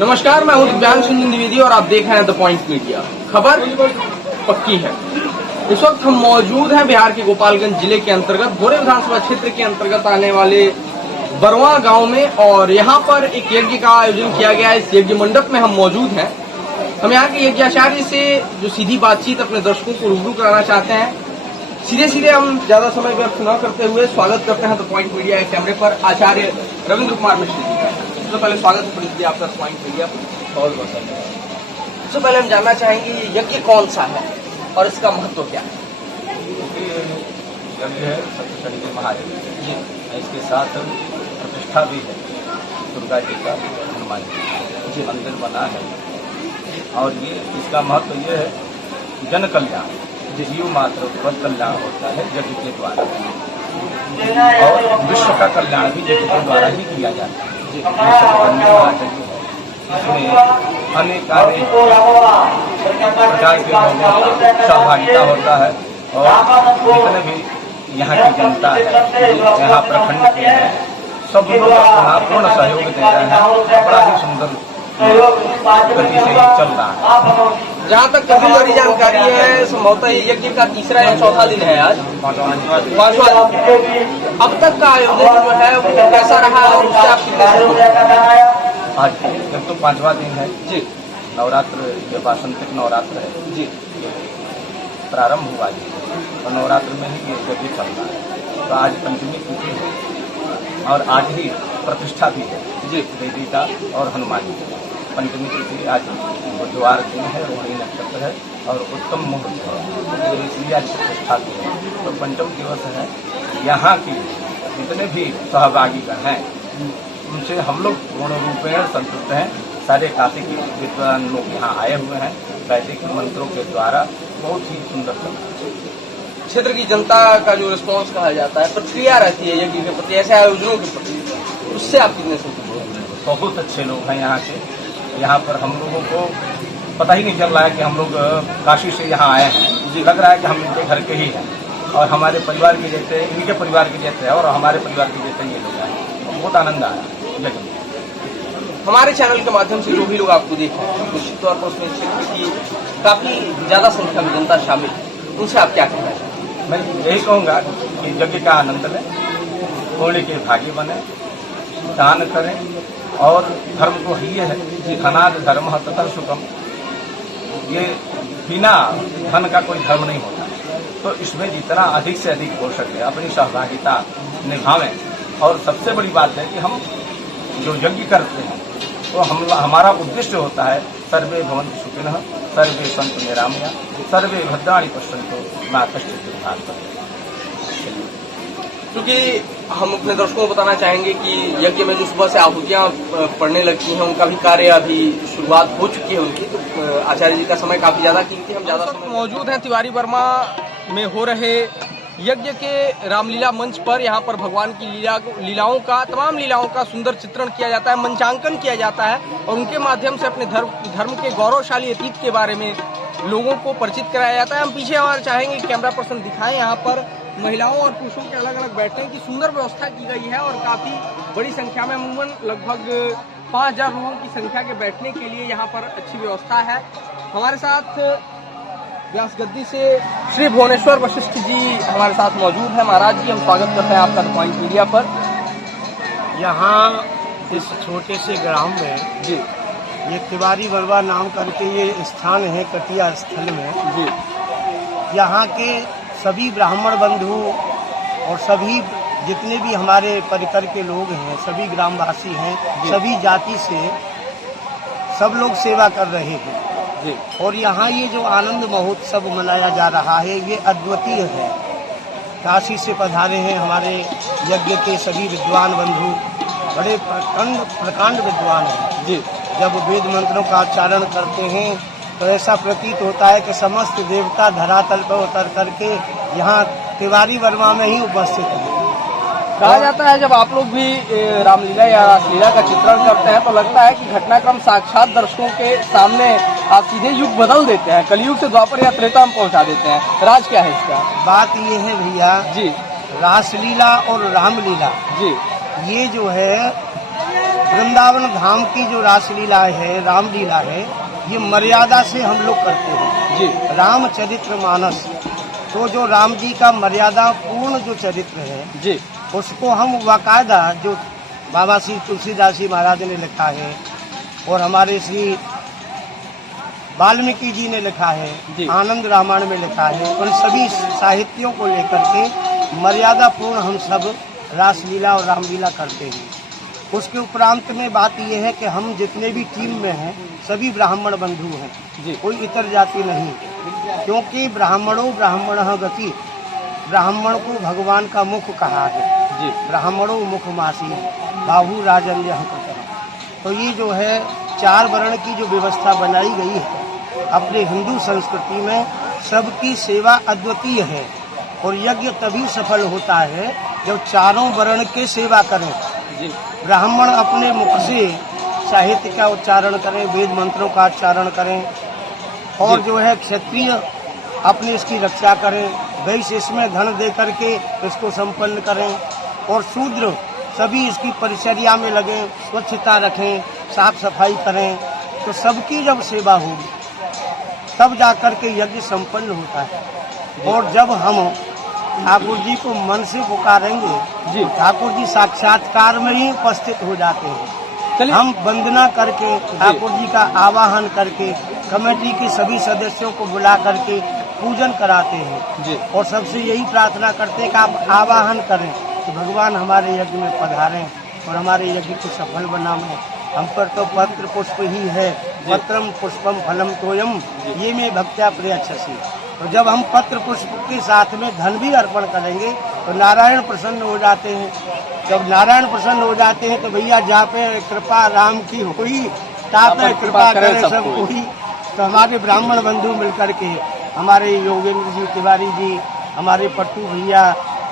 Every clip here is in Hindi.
नमस्कार, मैं हूं दिव्यांश द्विवेदी और आप देख रहे हैं द पॉइंट मीडिया। खबर पक्की है। इस वक्त हम मौजूद हैं बिहार के गोपालगंज जिले के अंतर्गत भोरे विधानसभा क्षेत्र के अंतर्गत आने वाले बरवा गांव में, और यहां पर एक यज्ञ का आयोजन किया गया है। इस यज्ञ मंडप में हम मौजूद हैं। हम यहाँ के यज्ञाचार्य से जो सीधी बातचीत अपने दर्शकों को रूबरू कराना चाहते हैं। सीधे हम ज्यादा समय व्यर्थ न करते हुए स्वागत करते हैं द पॉइंट मीडिया के कैमरे पर आचार्य रविंद्र कुमार मिश्र जी का। सबसे पहले स्वागत है आपका पॉइंट मीडिया पर। बहुत बहुत धन्यवाद। सबसे पहले हम जानना चाहेंगे यज्ञ कौन सा है और इसका महत्व क्या है? यज्ञ है सप्तशंडी महायज्ञ जी, इसके साथ प्रतिष्ठा भी है दुर्गा जी का, हनुमान जी मंदिर बना है। और ये इसका महत्व ये है जन कल्याण, जीव मात्र पर कल्याण होता है यज्ञ के द्वारा, और विश्व का कल्याण भी यज्ञ के द्वारा ही किया जाता है। इसमें अनेक प्रकार के लोगों का सहभागिता होता है, और जितने भी यहाँ की जनता है, यहाँ प्रखंड के हैं, सब लोग अपना पूर्ण सहयोग दे रहे हैं। बड़ा ही सुंदर गति से चल रहा है। जहाँ तक कभी हमारी जानकारी है, संभवतः यज्ञ का तीसरा या चौथा दिन है आज, पांचवा। अब तक का आयोजन जो है वो कैसा रहा और उससे आप कितने? आज जब तो पांचवा दिन है जी, नवरात्र, ये वासंतिक नवरात्र है जी, प्रारंभ हुआ जी, और नवरात्र में ही ये यज्ञ चल रहा है। तो आज पंचमी तिथि है और आज ही प्रतिष्ठा भी है जी, देवी का और हनुमान जी। पंचमी तिथि आज बुधवार दिन है, रोहिणी नक्षत्र है और उत्तम मुहूर्त है, इसलिए आज प्रतिष्ठा की है। तो पंचम दिवस है। यहाँ की जितने भी सहभागी हैं उनसे हम लोग पूर्ण रूपेण संतुष्ट हैं। सारे काशी के विद्वान लोग यहाँ आए हुए हैं। वैदिक मंत्रों के द्वारा बहुत ही सुंदर क्षेत्र की जनता का जो रिस्पॉन्स कहा जाता है, प्रतिक्रिया रहती है यज्ञ के प्रति, ऐसे आयोजनों के प्रति, उससे आप कितने संतुष्ट? बहुत अच्छे लोग हैं यहाँ के। यहाँ पर हम लोगों को पता ही नहीं चल रहा है कि हम लोग काशी से यहाँ आए हैं जी। लग रहा है कि हम इनके घर के ही हैं और हमारे परिवार के जैसे, इनके परिवार के जैसे है और हमारे परिवार के जैसे ये लोग हैं। बहुत आनंद आया। हमारे चैनल के माध्यम से जो भी लोग आपको देख रहे हैं, निश्चित तौर पर उसमें क्षेत्र की काफी ज्यादा संख्या में जनता शामिल है, उनसे आप क्या कहना चाहते हैं? मैं यही कहूँगा कि यज्ञ का आनंद लें, पुण्य के भागी बने, दान करें, और धर्म को ये है कि धनाद धर्म तथा सुखम, ये बिना धन का कोई धर्म नहीं होता। तो इसमें जितना अधिक से अधिक हो सके अपनी सहभागिता निभावें। और सबसे बड़ी बात है कि हम जो यज्ञ करते हैं तो हमारा उद्देश्य होता है सर्वे भवन्तु सुखिनः, सर्वे सन्तु निरामया, सर्वे भद्राणि पश्यन्तु मा कश्चित् दुर्भाग्यः। क्योंकि हम अपने दर्शकों को बताना चाहेंगे कि यज्ञ में जो सुबह से आहुतियां पड़ने लगती हैं, उनका भी कार्य अभी शुरुआत हो चुकी है उनकी। तो आचार्य जी का समय काफी ज्यादा कीमती, हम ज्यादा समय मौजूद हैं तिवारी वर्मा में हो रहे यज्ञ के रामलीला मंच पर। यहाँ पर भगवान की लीलाओं का, तमाम लीलाओं का सुंदर चित्रण किया जाता है, मंचांकन किया जाता है, और उनके माध्यम से अपने धर्म के गौरवशाली अतीत के बारे में लोगों को परिचित कराया जाता है। हम पीछे हमारे चाहेंगे कैमरा पर्सन दिखाएं, यहाँ पर महिलाओं और पुरुषों के अलग अलग बैठने की सुंदर व्यवस्था की गई है, और काफी बड़ी संख्या में, अमूमन लगभग 5000 लोगों की संख्या के बैठने के लिए यहाँ पर अच्छी व्यवस्था है। हमारे साथ व्यास गद्दी से श्री भुवनेश्वर वशिष्ठ जी हमारे साथ मौजूद है। महाराज जी, हम स्वागत करते हैं आपका पॉइंट मीडिया पर। यहाँ इस छोटे से ग्राम में जी, ये तिवारी वर्मा नाम करके ये स्थान है कटिया स्थल में जी। यहाँ के सभी ब्राह्मण बंधु और सभी जितने भी हमारे परिकर के लोग हैं, सभी ग्रामवासी हैं, सभी जाति से सब लोग सेवा कर रहे हैं जी। और यहाँ ये जो आनंद महोत्सव मनाया जा रहा है ये अद्वितीय है। काशी से पधारे हैं हमारे यज्ञ के सभी विद्वान बंधु, बड़े प्रकांड विद्वान हैं जी। जब वेद मंत्रों का उच्चारण करते हैं तो ऐसा प्रतीत होता है कि समस्त देवता धरातल पर उतर करके यहाँ तिवारी वर्मा में ही उपस्थित हैं। कहा जाता है जब आप लोग भी रामलीला या रासलीला का चित्रण करते हैं तो लगता है कि घटनाक्रम साक्षात दर्शकों के सामने आप सीधे युग बदल देते हैं, कलयुग से द्वापर या त्रेता में पहुंचा देते हैं। राज क्या है इसका? बात ये है भैया जी, रासलीला और रामलीला जी, ये जो है वृंदावन धाम की जो रासलीला है, रामलीला है, ये मर्यादा से हम लोग करते हैं जी। रामचरित्र मानस, तो जो राम जी का मर्यादा पूर्ण जो चरित्र है जी उसको हम बाकायदा, जो बाबा श्री तुलसीदास जी महाराज ने लिखा है और हमारे श्री वाल्मीकि जी ने लिखा है, जी। आनंद रामायण में लिखा है, उन सभी साहित्यों को लेकर के मर्यादा पूर्ण हम सब रासलीला और रामलीला करते हैं। उसके उपरांत में बात यह है कि हम जितने भी टीम में हैं सभी ब्राह्मण बंधु हैं जी। कोई इतर जाति नहीं, क्योंकि ब्राह्मणों ब्राह्मण गति, ब्राह्मण को भगवान का मुख कहा है जी। ब्राह्मणों मुखमासी बाहु राजन्य। तो ये जो है 4 वर्ण की जो व्यवस्था बनाई गई है अपने हिंदू संस्कृति में, सबकी सेवा अद्वितीय है और यज्ञ तभी सफल होता है जब चारों वर्ण के सेवा करें। जी। ब्राह्मण अपने मुख से साहित्य का उच्चारण करें, वेद मंत्रों का उच्चारण करें और जो है क्षत्रिय अपने इसकी रक्षा करें, वैश्य इसमें धन दे करके इसको संपन्न करें और शूद्र सभी इसकी परिचर्या में लगें, स्वच्छता रखें, साफ सफाई करें। तो सबकी जब सेवा होगी तब जाकर के यज्ञ संपन्न होता है। और जब हम ठाकुर जी को मन से पुकारेंगे जी। ठाकुर जी साक्षात्कार में ही उपस्थित हो जाते हैं। चलिए। हम वंदना करके ठाकुर जी का आवाहन करके कमेटी के सभी सदस्यों को बुला करके पूजन कराते हैं जी। और सबसे यही प्रार्थना करते हैं कि आप आवाहन करें कि भगवान हमारे यज्ञ में पधारें और हमारे यज्ञ को सफल बनाएं। हम पर तो पत्र पुष्प ही है, पत्रम पुष्पम फलम तोयम, ये में भक्त्या प्रियच्छसि। तो जब हम पत्र पुष्प के साथ में धन भी अर्पण करेंगे तो नारायण प्रसन्न हो जाते हैं। जब नारायण प्रसन्न हो जाते हैं तो भैया जा पे कृपा राम की हुई, तापे कृपा करे सब कोई। तो हमारे ब्राह्मण बंधु मिलकर के, हमारे योगेंद्र जी तिवारी जी, हमारे पट्टू भैया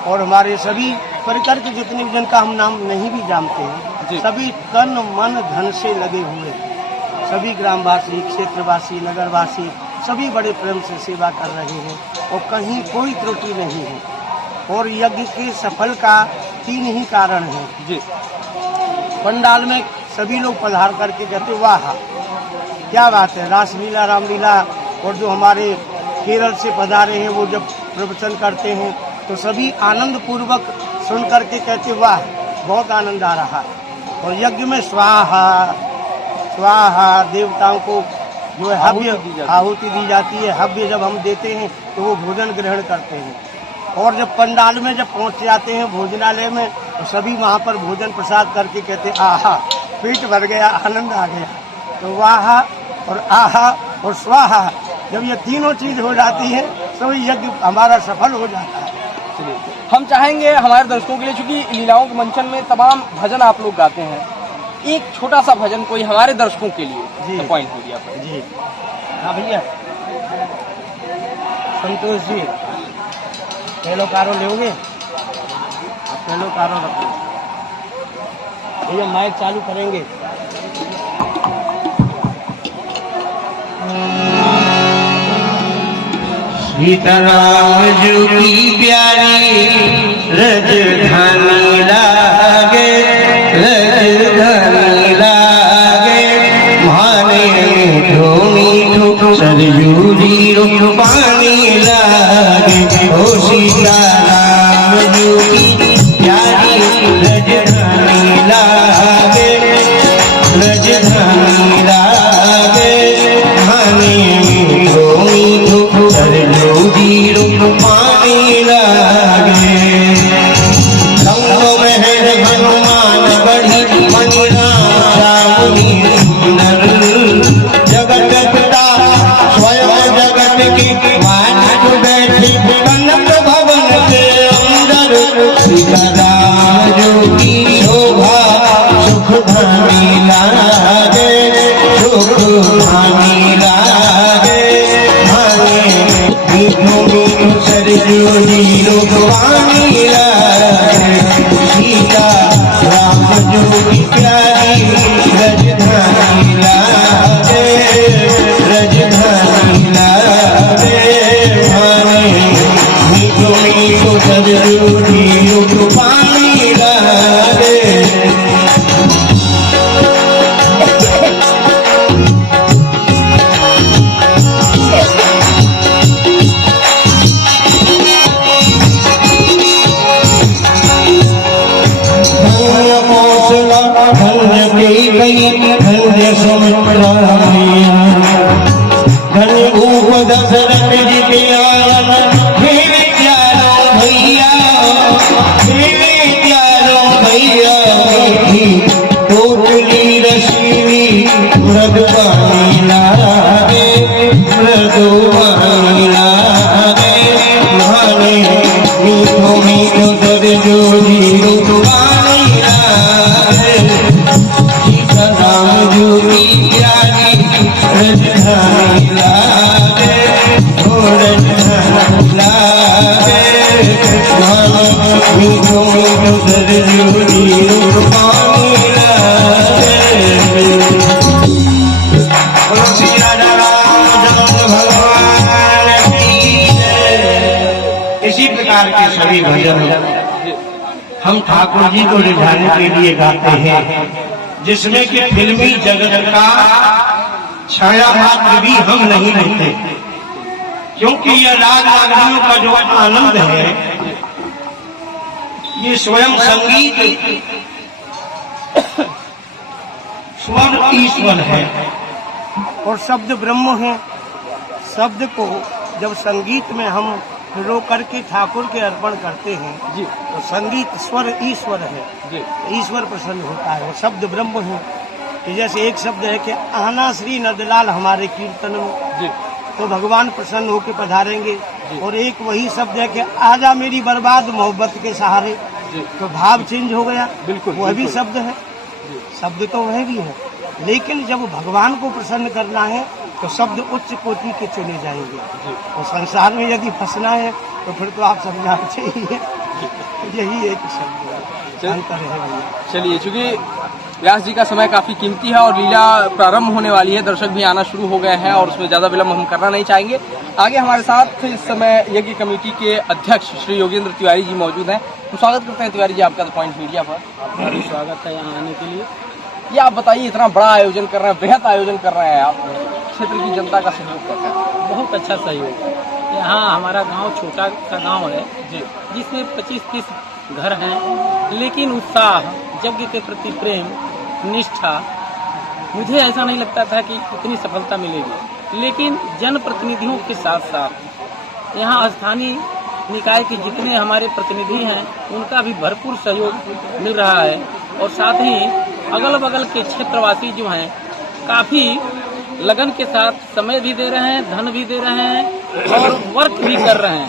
और हमारे सभी परिकर के जितने भी, जिनका हम नाम नहीं भी जानते हैं, सभी तन मन धन से लगे हुए हैं। सभी ग्रामवासी, क्षेत्रवासी, नगरवासी सभी बड़े प्रेम से सेवा कर रहे हैं और कहीं कोई त्रुटि नहीं है। और यज्ञ के सफल का 3 ही कारण है जी। पंडाल में सभी लोग पधार करके कहते वाह क्या बात है, रासलीला रामलीला। और जो हमारे केरल से पधारे हैं वो जब प्रवचन करते हैं तो सभी आनंद पूर्वक सुन करके कहते वाह बहुत आनंद आ रहा। और यज्ञ में स्वाहा स्वाहा देवताओं को जो है हव्य आहुति दी जाती है। हव्य जब हम देते हैं तो वो भोजन ग्रहण करते हैं। और जब पंडाल में जब पहुंच जाते हैं भोजनालय में तो सभी वहाँ पर भोजन प्रसाद करके कहते आहा पेट भर गया, आनंद आ गया। तो वाह और आहा और स्वाहा जब ये तीनों चीज हो जाती है तो यज्ञ हमारा सफल हो जाता है। हम चाहेंगे हमारे दर्शकों के लिए, चूंकि लीलाओं के मंचन में तमाम भजन आप लोग गाते हैं, एक छोटा सा भजन कोई हमारे दर्शकों के लिए जी। पॉइंट हो दिया पर। जी हाँ भैया, संतोष जी पहलो कारो लोगे, पहलो कारो रखो भैया, माइक चालू करेंगे। सीताराम जी की प्यारी रजधानी लागे, रजधानी लागे, माने मीठो मीठो सरयू रो पानी लागे। ओ सीताराम जी की प्यारी रजधानी लागे, रजधानी लागे, माने मीठो मीठो सरयू रो पानी लागे। रंग महर हनुमान बढ़ी मणि रामुनि सुंदर, जगत पिता स्वयं जगत की मानिक बैठी कनक भवन के अंदर। सीताराम जी की शोभा सुख धामी लागे, सुख धामी लागे, माने मीठो मीठो सरयू रो पानी लागे। सीता राम जी की प्यारी रजधानी लागे, रजधानी लागे, माने मीठो मीठो सरयू रो पानी लागे। ठाकुर जी को रिझाने के लिए गाते हैं, जिसमें कि फिल्मी जगत का छाया मात्र भी हम नहीं लेते, क्योंकि यह राग रागनियों का जो आनंद है ये स्वयं संगीत स्वर ईश्वर है और शब्द ब्रह्म है। शब्द को जब संगीत में हम रो करके ठाकुर के अर्पण करते हैं जी तो संगीत स्वर ईश्वर है, जी ईश्वर प्रसन्न होता है। वो शब्द ब्रह्म है कि जैसे एक शब्द है कि आना श्री नंदलाल हमारे कीर्तन में, जी तो भगवान प्रसन्न होकर पधारेंगे। और एक वही शब्द है कि आजा मेरी बर्बाद मोहब्बत के सहारे, जी तो भाव चेंज हो गया। बिल्कुल, वह भी बिल्कुल। शब्द है, शब्द तो वह भी है, लेकिन जब भगवान को प्रसन्न करना है तो शब्द उच्च कोटि के चुने जाएंगे। और संसार में यदि फंसना है तो फिर तो आप समझाते ही है, यही एक शब्द है, अंतर है भैया। चलिए, चूंकि व्यास जी का समय काफी कीमती है और लीला प्रारंभ होने वाली है, दर्शक भी आना शुरू हो गए हैं और उसमें ज्यादा विलंब हम करना नहीं चाहेंगे। आगे हमारे साथ इस समय यज्ञ कमेटी के अध्यक्ष श्री योगेंद्र तिवारी जी मौजूद हैं। हम स्वागत करते हैं तिवारी जी आपका द पॉइंट मीडिया पर। बहुत स्वागत है यहाँ आने के लिए। ये आप बताइए, इतना बड़ा आयोजन कर रहे हैं, बृहद आयोजन कर रहे हैं आप, क्षेत्र की जनता का सहयोग कैसा है? बहुत अच्छा सहयोग है। यहाँ हमारा गांव छोटा सा गांव है जी जिसमें 25-30 घर हैं, लेकिन उत्साह, यज्ञ के प्रति प्रेम, निष्ठा, मुझे ऐसा नहीं लगता था कि इतनी सफलता मिलेगी। लेकिन जनप्रतिनिधियों के साथ साथ यहाँ स्थानीय निकाय के जितने हमारे प्रतिनिधि हैं उनका भी भरपूर सहयोग मिल रहा है। और साथ ही अगल बगल के क्षेत्रवासी जो हैं काफी लगन के साथ समय भी दे रहे हैं, धन भी दे रहे हैं और वर्क भी कर रहे हैं।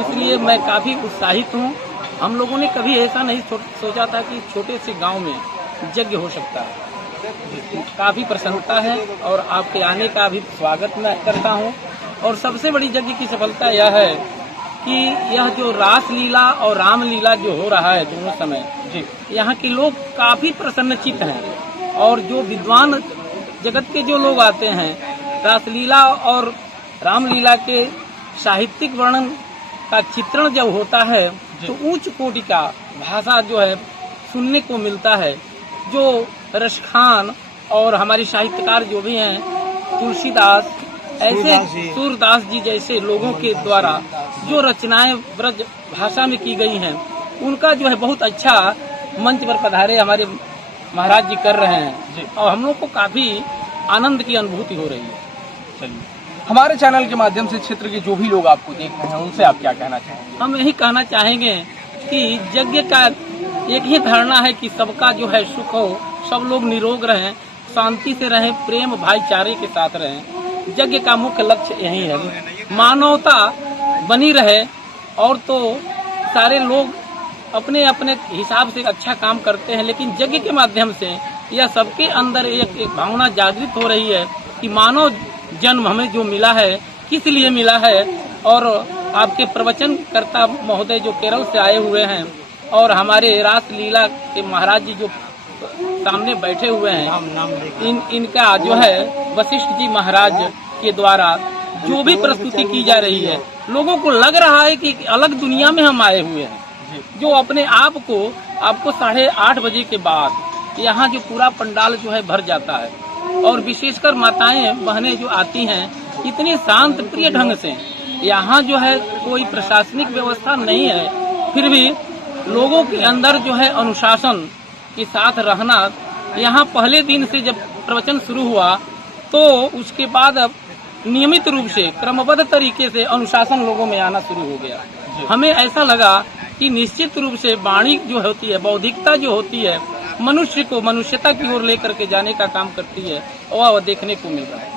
इसलिए मैं काफी उत्साहित हूँ। हम लोगों ने कभी ऐसा नहीं सोचा था कि छोटे से गांव में यज्ञ हो सकता है। काफी प्रसन्नता है और आपके आने का भी स्वागत मैं करता हूँ। और सबसे बड़ी यज्ञ की सफलता यह है कि यह जो रास लीला और राम लीला जो हो रहा है दोनों समय, जी यहाँ के लोग काफी प्रसन्नचित्त हैं। और जो विद्वान जगत के जो लोग आते हैं, रासलीला और रामलीला के साहित्यिक वर्णन का चित्रण जब होता है तो उच्च कोटि का भाषा जो है सुनने को मिलता है। जो रसखान और हमारे साहित्यकार जो भी हैं, तुलसीदास, ऐसे सूरदास जी जैसे लोगों के द्वारा जो रचनाएं ब्रज भाषा में की गई हैं, उनका जो है बहुत अच्छा मंच पर पधारे हमारे महाराज जी कर रहे हैं जी। और हम लोग को काफी आनंद की अनुभूति हो रही है। चलिए, हमारे चैनल के माध्यम से क्षेत्र के जो भी लोग आपको देख रहे हैं उनसे आप क्या कहना चाहेंगे? हम यही कहना चाहेंगे कि यज्ञ का एक ही धारणा है कि सबका जो है सुख हो, सब लोग निरोग रहें, शांति से रहें, प्रेम भाईचारे के साथ रहें। यज्ञ का मुख्य लक्ष्य यही है, मानवता बनी रहे। और तो सारे लोग अपने अपने हिसाब से अच्छा काम करते हैं, लेकिन यज्ञ के माध्यम से यह सबके अंदर एक भावना जागृत हो रही है कि मानव जन्म हमें जो मिला है किस लिए मिला है। और आपके प्रवचनकर्ता महोदय जो केरल से आए हुए हैं और हमारे रास लीला के महाराज जी जो सामने बैठे हुए हैं, इनका जो है वशिष्ठ जी महाराज के द्वारा जो भी प्रस्तुति की जा रही है, लोगों को लग रहा है कि अलग दुनिया में हम आए हुए हैं। जो अपने आप को आपको 8:30 बजे के बाद यहाँ जो पूरा पंडाल जो है भर जाता है और विशेषकर माताएं बहनें जो आती हैं इतनी शांत प्रिय ढंग से। यहाँ जो है कोई प्रशासनिक व्यवस्था नहीं है, फिर भी लोगों के अंदर जो है अनुशासन के साथ रहना। यहाँ पहले दिन से जब प्रवचन शुरू हुआ तो उसके बाद अब नियमित रूप से क्रमबद्ध तरीके से अनुशासन लोगों में आना शुरू हो गया। हमें ऐसा लगा कि निश्चित रूप से वाणी जो होती है, बौद्धिकता जो होती है, मनुष्य को मनुष्यता की ओर लेकर के जाने का काम करती है, वह देखने को मिल रहा है।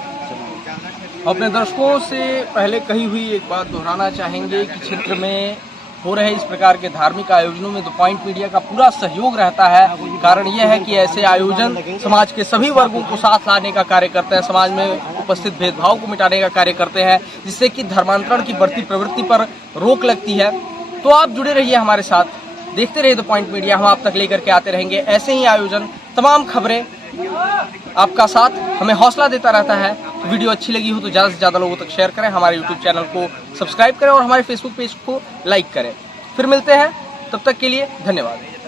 अपने दर्शकों से पहले कही हुई एक बात दोहराना चाहेंगे कि क्षेत्र में हो रहे इस प्रकार के धार्मिक आयोजनों में द पॉइंट मीडिया का पूरा सहयोग रहता है। कारण यह है कि ऐसे आयोजन समाज के सभी वर्गों को साथ लाने का कार्य करते हैं, समाज में उपस्थित भेदभाव को मिटाने का कार्य करते हैं, जिससे कि धर्मांतरण की बढ़ती प्रवृत्ति पर रोक लगती है। तो आप जुड़े रहिए हमारे साथ, देखते रहिए द पॉइंट मीडिया। हम आप तक लेकर के आते रहेंगे ऐसे ही आयोजन, तमाम खबरें। आपका साथ हमें हौसला देता रहता है। तो वीडियो अच्छी लगी हो तो ज़्यादा से ज़्यादा लोगों तक शेयर करें, हमारे यूट्यूब चैनल को सब्सक्राइब करें और हमारे फेसबुक पेज को लाइक करें। फिर मिलते हैं, तब तक के लिए धन्यवाद।